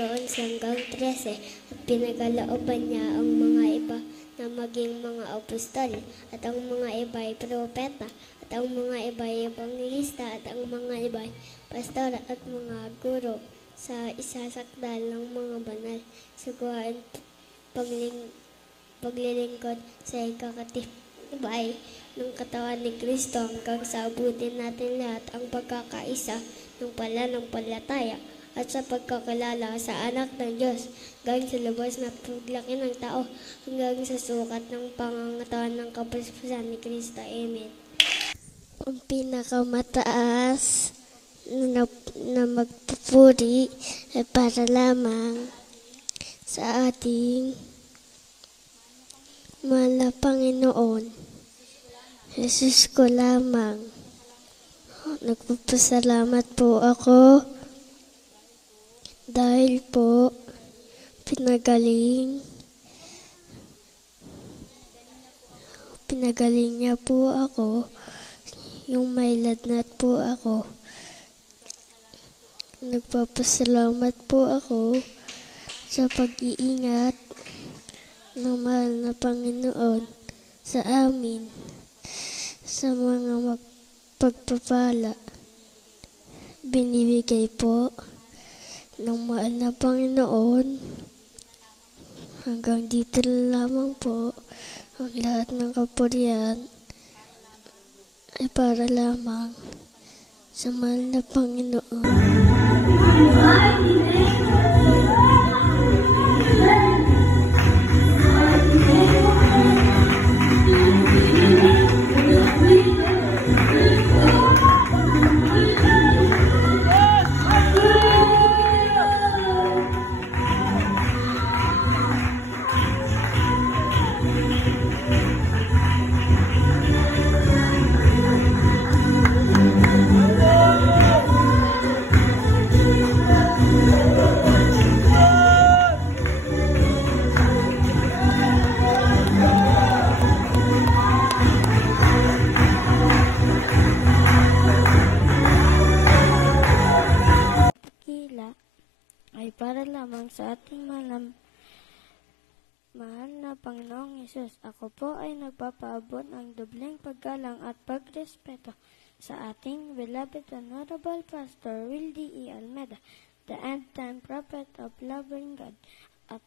11 hanggang 13 at pinagalooban niya ang mga iba na maging mga apostol at ang mga iba ay propeta at ang mga iba ay ebangelista at ang mga iba ay pastor at mga guro sa isasakdal ng mga banal sa gawain paglilingkod sa ikakatibay ng katawan ni Kristo hanggang sa abutin natin lahat ang pagkakaisa ng pananampalataya at sa pagkakilala sa anak ng Diyos hanggang sa lubos na paglaki ng tao hanggang sa sukat ng pangangatawan ng kapuspusan ni Kristo. Amen. Ang pinakamataas na magpupuri ay para lamang sa ating mahal na Panginoon. Jesus ko lamang. Nagpapasalamat po ako dahil po pinagaling niya po ako, yung may lagnat po ako. Nagpapasalamat po ako sa pag-iingat ng mahal na Panginoon sa amin, sa mga pagpapala binibigay po ng mahal na Panginoon. Hanggang dito lamang po, ang lahat ng kapurihan ay para lamang sa mahal na Panginoon. Ay para lamang sa ating mahal na Panginoong Hesus. Ako po ay nagpapaabot ng dobleng paggalang at pagrespeto sa ating beloved Honorable Pastor Will D. E. Almeda, the end-time prophet of loving God. At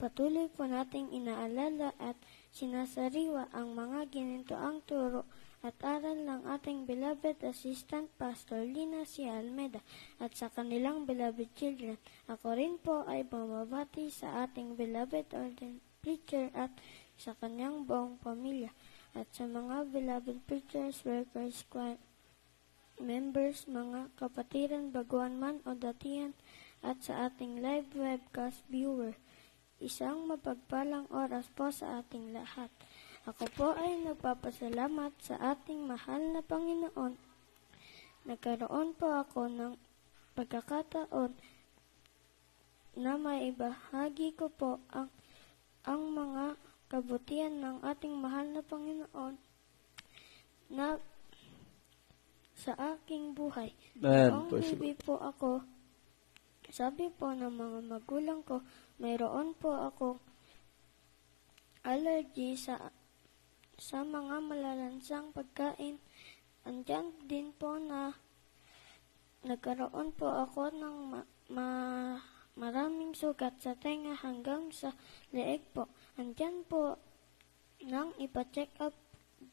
patuloy po nating inaalala at sinasariwa ang mga ginintoang turo at aral ng ating beloved Assistant Pastor Lina C. Almeda at sa kanilang beloved children. Ako rin po ay bumabati sa ating beloved ordained preacher at sa kanyang buong pamilya at sa mga beloved preachers, workers, choir members, mga kapatiran, baguhan man o datihan at sa ating live webcast viewer. Isang mapagpalang oras po sa ating lahat. Ako po ay nagpapasalamat sa ating mahal na Panginoon. Nagkaroon po ako ng pagkakataon na maibahagi ko po ang mga kabutihan ng ating mahal na Panginoon na sa aking buhay. Noong baby po ako, sabi po ng mga magulang ko, mayroon po ako allergy sa mga malalansang pagkain. Andyan din po na nagkaroon po ako ng maraming sugat sa tenga hanggang sa leeg po. Andyan po nang ipa-check up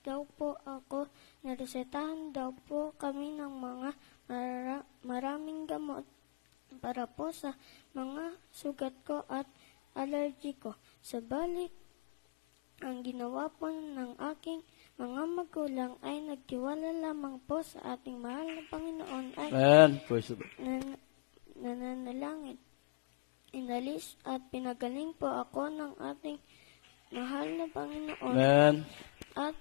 daw po ako, naresetahan daw po kami ng mga maraming gamot para po sa mga sugat ko at allergy ko. Sabalit, ang ginawa po ng aking mga magulang ay nagtiwala lamang po sa ating mahal na Panginoon ay nananalangin. Inalis at pinagaling po ako ng ating mahal na Panginoon. Amen. At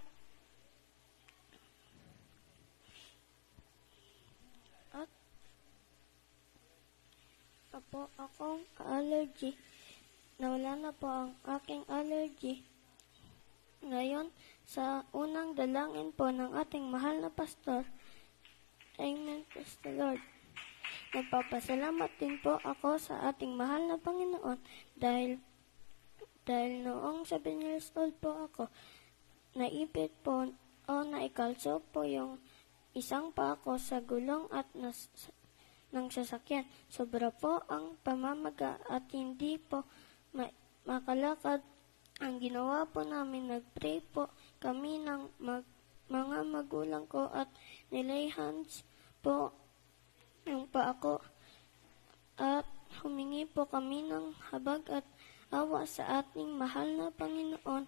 po akong allergy. Nawala na po ang aking allergy. Ngayon, sa unang dalangin po ng ating mahal na pastor, Amen, praise the Lord. Nagpapasalamat din po ako sa ating mahal na Panginoon dahil noong 7 years old po ako, naipit po o naikalso po yung isang pa ako sa gulong at ng sasakyan. Sobra po ang pamamaga at hindi po makalakad. Ang ginawa po namin, nag-pray po kami ng mga magulang ko at nilay hands po yung pa ako at humingi po kami ng habag at awa sa ating mahal na Panginoon.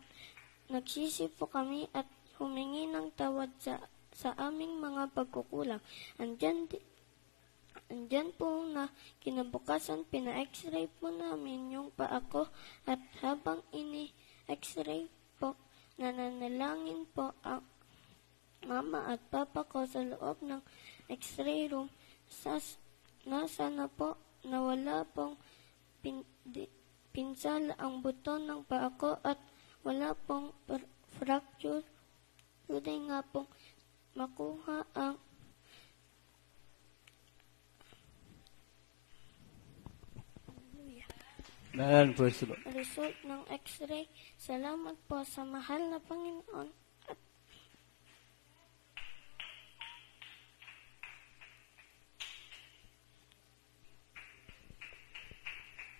Nagsisi po kami at humingi ng tawad sa aming mga pagkukulang. Andyan po na kinabukasan, pina-x-ray po namin yung paa ko at habang ini-x-ray po, nananalangin po ang mama at papa ko sa loob ng x-ray room. Nasa na po, nawala pong pinsala ang buto ng paa ko at wala pong fracture. Tunay nga pong makuha ang result ng x-ray. Salamat po sa mahal na Panginoon.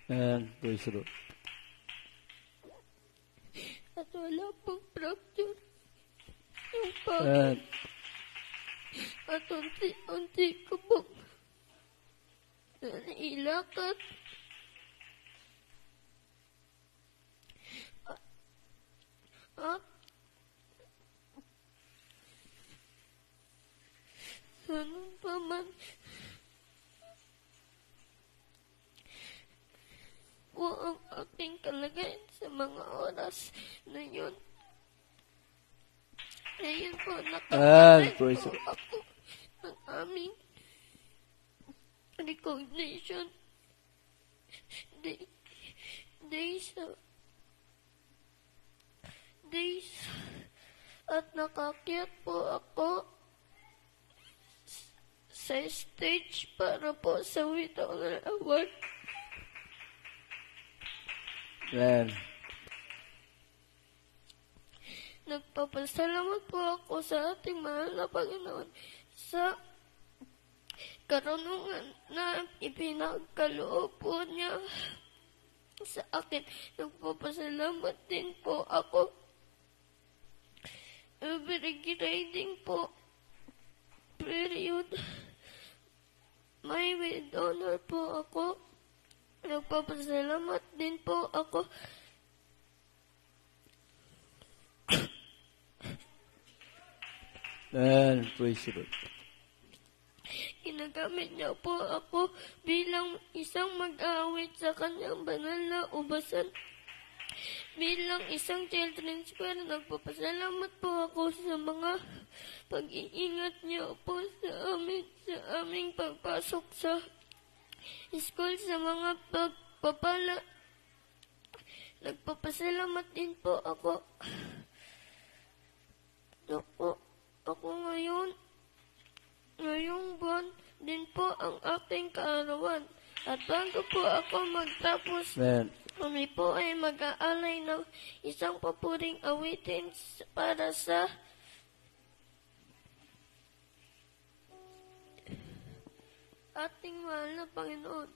And praise the Lord. At wala pong fracture yung paa. At unti-unti ko pong nailakat. At ganun pa man po ang aking kalagayan sa mga oras na yun. Ngayon po, nakapagay po ako ng aming recognition days at nakakyat po ako sa stage para po sa Without Award. Amen. Nagpapasalamat po ako sa ating mahal na Panginoon sa karunungan na ipinagkaloob po niya sa akin. Nagpapasalamat din po ako. Every grading po period, may with honor po ako. Nagpapasalamat din po ako. And praise the Lord. Ginagamit niya po ako bilang isang mag-aawit sa kanyang banal na ubasan. Bilang isang children's choir, nagpapasalamat po ako sa mga pag-iingat niyo po sa aming pagpasok sa school, sa mga pagpapala. Nagpapasalamat din po ako. Ako ngayong buwan din po ang aking kaarawan. At bago po ako magtapos, kami po ay mag-aalay ng isang papuring awitin para sa ating mahal na Panginoon.